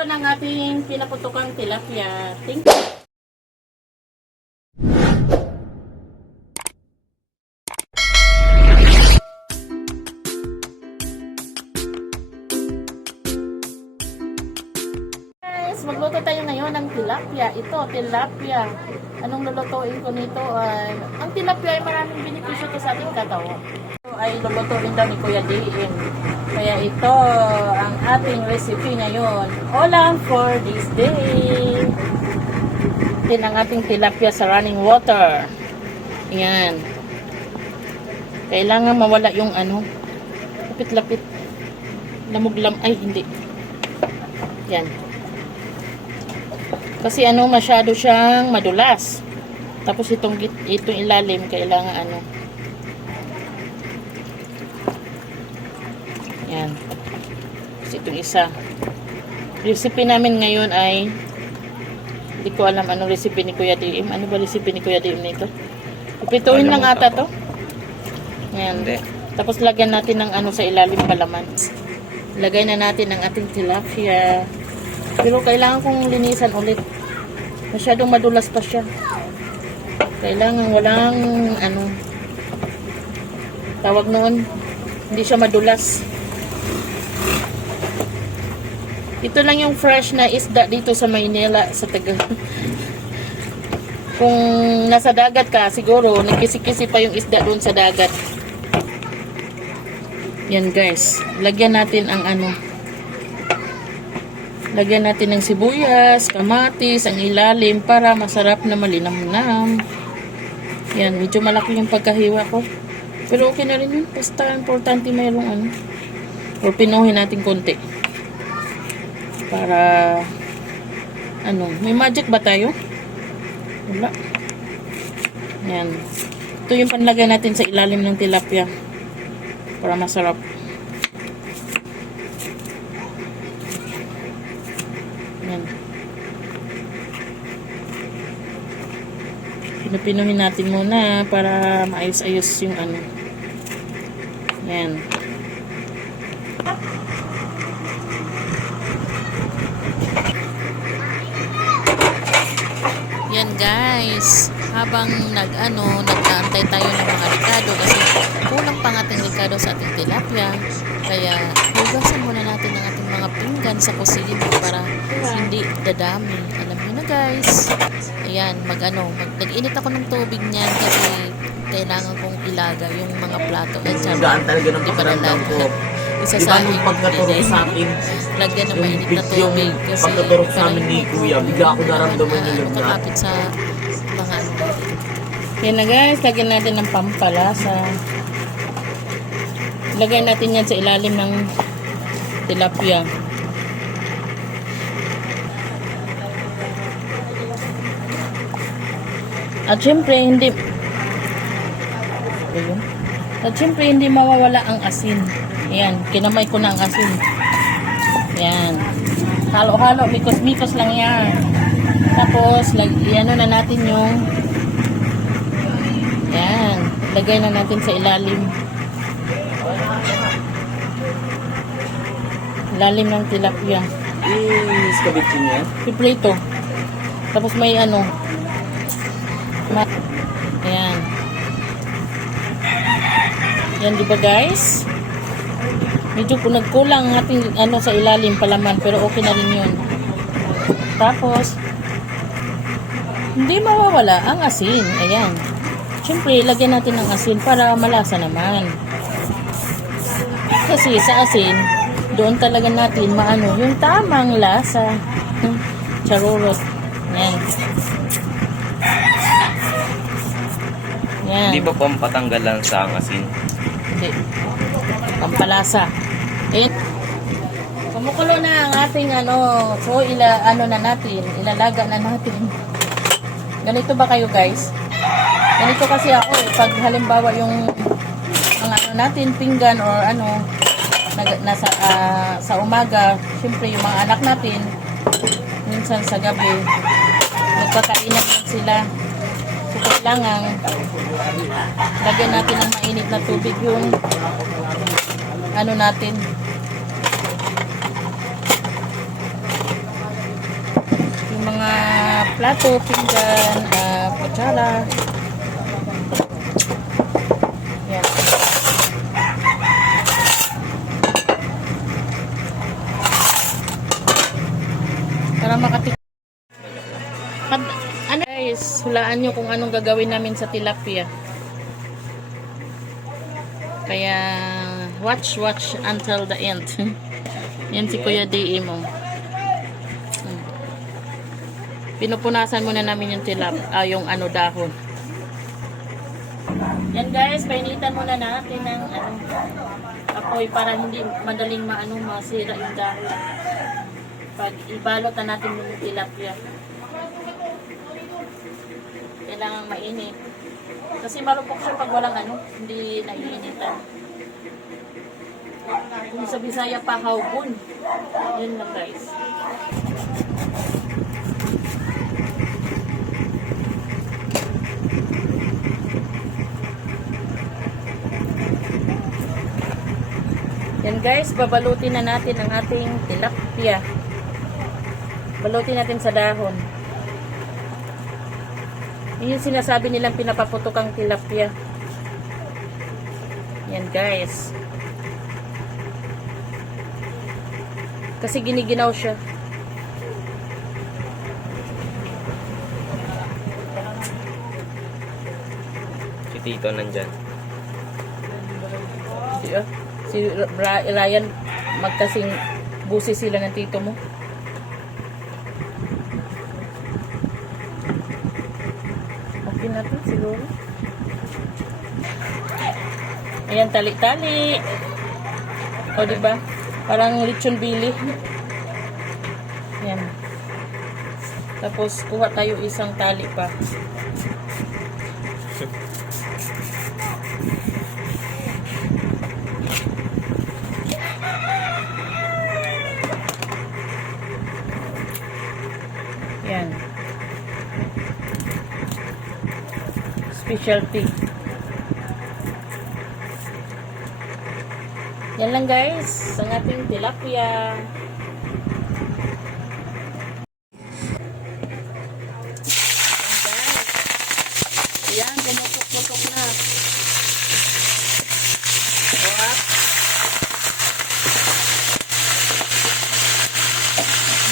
Ito ng ating pinaputukang tilapia. Thank you. Guys, magluto tayo ngayon ng tilapia. Ito, tilapia. Anong lulutuin ko nito ay, ang tilapia ay maraming benepisyo to sa ating katawan. Ito ay lulutuin daw ni Kuya DM. Kaya ito ang ating recipe ngayon. Ulam for this day. Din ang ating tilapia sa running water. Ayan. Kailangan mawala yung ano, lapit-lapit. Lamog-lam, ay hindi. Yan. Kasi ano, masyado siyang madulas. Tapos itong ilalim, kailangan ano. Yan. Tapos itong isa. Recipe namin ngayon ay, hindi ko alam anong recipe ni Kuya DM. Ano ba recipe ni Kuya DM nito? Ipituin lang ata to. Yan. Tapos lagyan natin ng ano sa ilalim palaman. Lagay na natin ang ating tilapia. Pero kailangan kong linisan ulit. Masyadong madulas pa siya. Kailangan walang ano, tawag noon, hindi siya madulas. Ito lang yung fresh na isda dito sa Maynila, sa Tagal. Kung nasa dagat ka, siguro nagkisi-kisi pa yung isda doon sa dagat. Yan guys, lagyan natin ang ano, lagyan natin ng sibuyas, kamatis, ang ilalim para masarap na malinamnam. Yan, medyo malaki yung pagkahiwa ko. Pero okay na rin yun. Basta importante mayroong ano. O pinuhin natin konti. Para ano, may magic ba tayo? Wala. Yan. Ito yung panlagay natin sa ilalim ng tilapia. Para masarap. Yan. Pinupinuhin natin muna para maayos-ayos yung ano. Yan. Yan guys. Habang nag-aantay tayo ng mga ricado kasi kulang pang ating ricado sa ating tilapia. Kaya hugasan muna natin ang ating mga pinggan sa kusina para hindi dadami. Alam niyo na guys. Ayan, nag-init ako ng tubig niyan kasi kailangan kong ilaga yung mga plato. Gaan talaga ng pakiramdam ko. Isasahin yung pagkaturo sa akin, lagyan ng mainit na tubig kasi pagkaturo sa amin ni Kuya, bigla ako naramdaman yung lagnat. Kakapit sa mga ano natin. Yan na guys, lagyan natin ng pampalasa. Lagyan natin yan sa ilalim ng tilapia. At syempre hindi mawawala ang asin. Ayan, kinamay ko na ang asin. Ayan. Halo-halo, mikos-mikos lang yan. Tapos, ano na natin yung ayan, lagay na natin sa ilalim. Ilalim ng tilapia. Iskabit yun yan? Piplito. Tapos may ano, ayan. Yan, di ba guys? Medyo nagkulang ang ating ano sa ilalim palaman, pero okay na rin yun. Tapos, hindi mawawala ang asin. Ayan. Siyempre, lagyan natin ng asin para malasa naman. Kasi sa asin, doon talaga natin maano yung tamang lasa. Charurot. Ayan. Yan. Hindi ba pampatanggalan sa ang asin? Hindi. Pampalasa. Kumukulo na ang ating ano. So, ano na natin. Ilalaga na natin. Ganito ba kayo guys? Ganito kasi ako eh. Pag halimbawa yung ang ano natin, pinggan or ano, nasa sa umaga, syempre yung mga anak natin, minsan sa gabi, nagkakainan sila. So, kailangan lagyan natin ng mainit na tubig yung ano natin. plato, pinggan, kutsara. Yan. Para makatik. Ano guys, hulaan nyo kung anong gagawin namin sa tilapia. Kaya watch until the end. Yan si Kuya D.M. oh. Pinupunasan muna namin yung yung dahon. Yan guys, painitan muna natin ng apoy para hindi madaling masira yung dahon. Pag ibalot na natin yung tilapia. Kailangan mainit. Kasi marupok siya pag walang hindi naiinitan. Kung sa Bisaya pa, hawbon. Yun lang guys. Yan guys, babalutin na natin ang ating tilapia. Balutin natin sa dahon. Yun yung sinasabi nilang pinapaputok ang tilapia. Yan guys. Kasi giniginaw siya. Si Tito nandyan. Si Ryan, magkasing busi sila ng tito mo. Okay na to siguro. Ayan, tali-tali. O, diba? Parang lechon bili. Ayan. Tapos, kuha tayo isang tali pa. Ayan. Specialty. Yan lang guys, ang ating tilapia. Ayan, gumutok-putok na. What?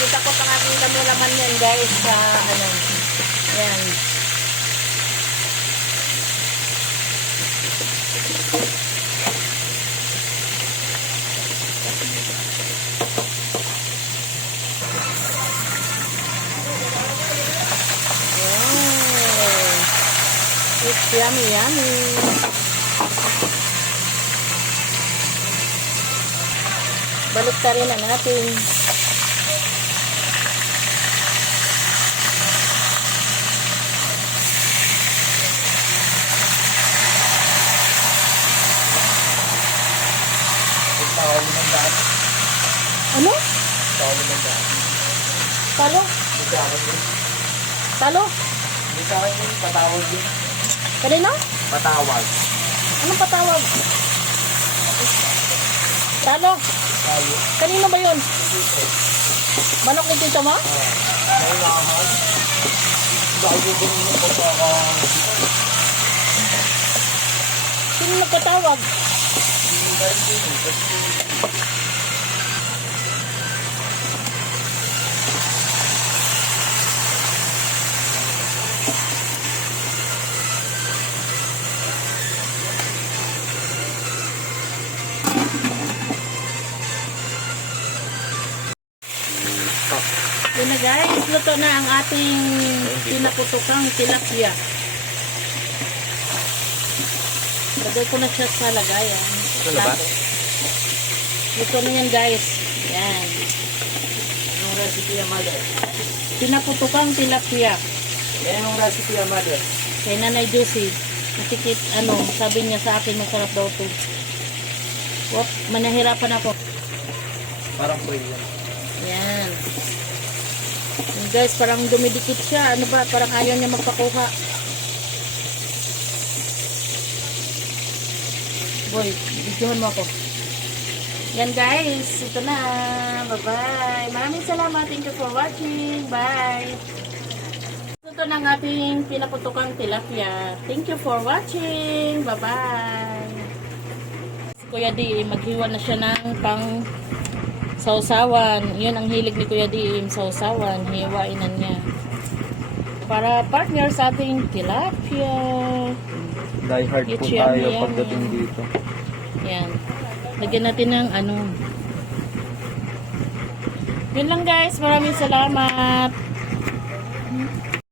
Dito ko pang ating laman yan guys sa ayan. It's yummy, yummy. Baliktarin na natin. Ano? Talo? Talo? Hindi sa akin yung patawag yun. Kanino? Patawag. Anong patawag? Talo? Tayo. Kanino ba yun? Manok ni tito mo? May laman. Bago ko rin yung patawag. Sino nagpatawag? Yun na guys, luto na ang ating pinaputukang tilapia. Lagay ko na siya sa lagayan. Ito na ba? Luto na yan guys. Yan. Anong recipe yung mother? Pinaputukang tilapia. Yan yung recipe yung mother. Kay Nanay Juicy. Natikit, sabi niya sa akin, masarap daw ito. Wop, manahirapan ako. Parang po yun. Yan. And guys, parang dumidikit siya. Ano ba? Parang ayaw niya magpakuha. Boy, videohan mo ako. Yan guys, ito na. Bye-bye. Maraming salamat. Thank you for watching. Bye. Ito ng ating pinaputukang tilapia. Thank you for watching. Bye-bye. Si Kuya D, maghiwa na siya ng pang sausawan. Yun ang hilig ni Kuya D, sausawan. Hiwain na niya. Para partner sa ating tilapia. Die hard po Yummy, tayo yummy. pagdating dito. Yan. Lagyan natin ng ano. Yun lang guys. Maraming salamat.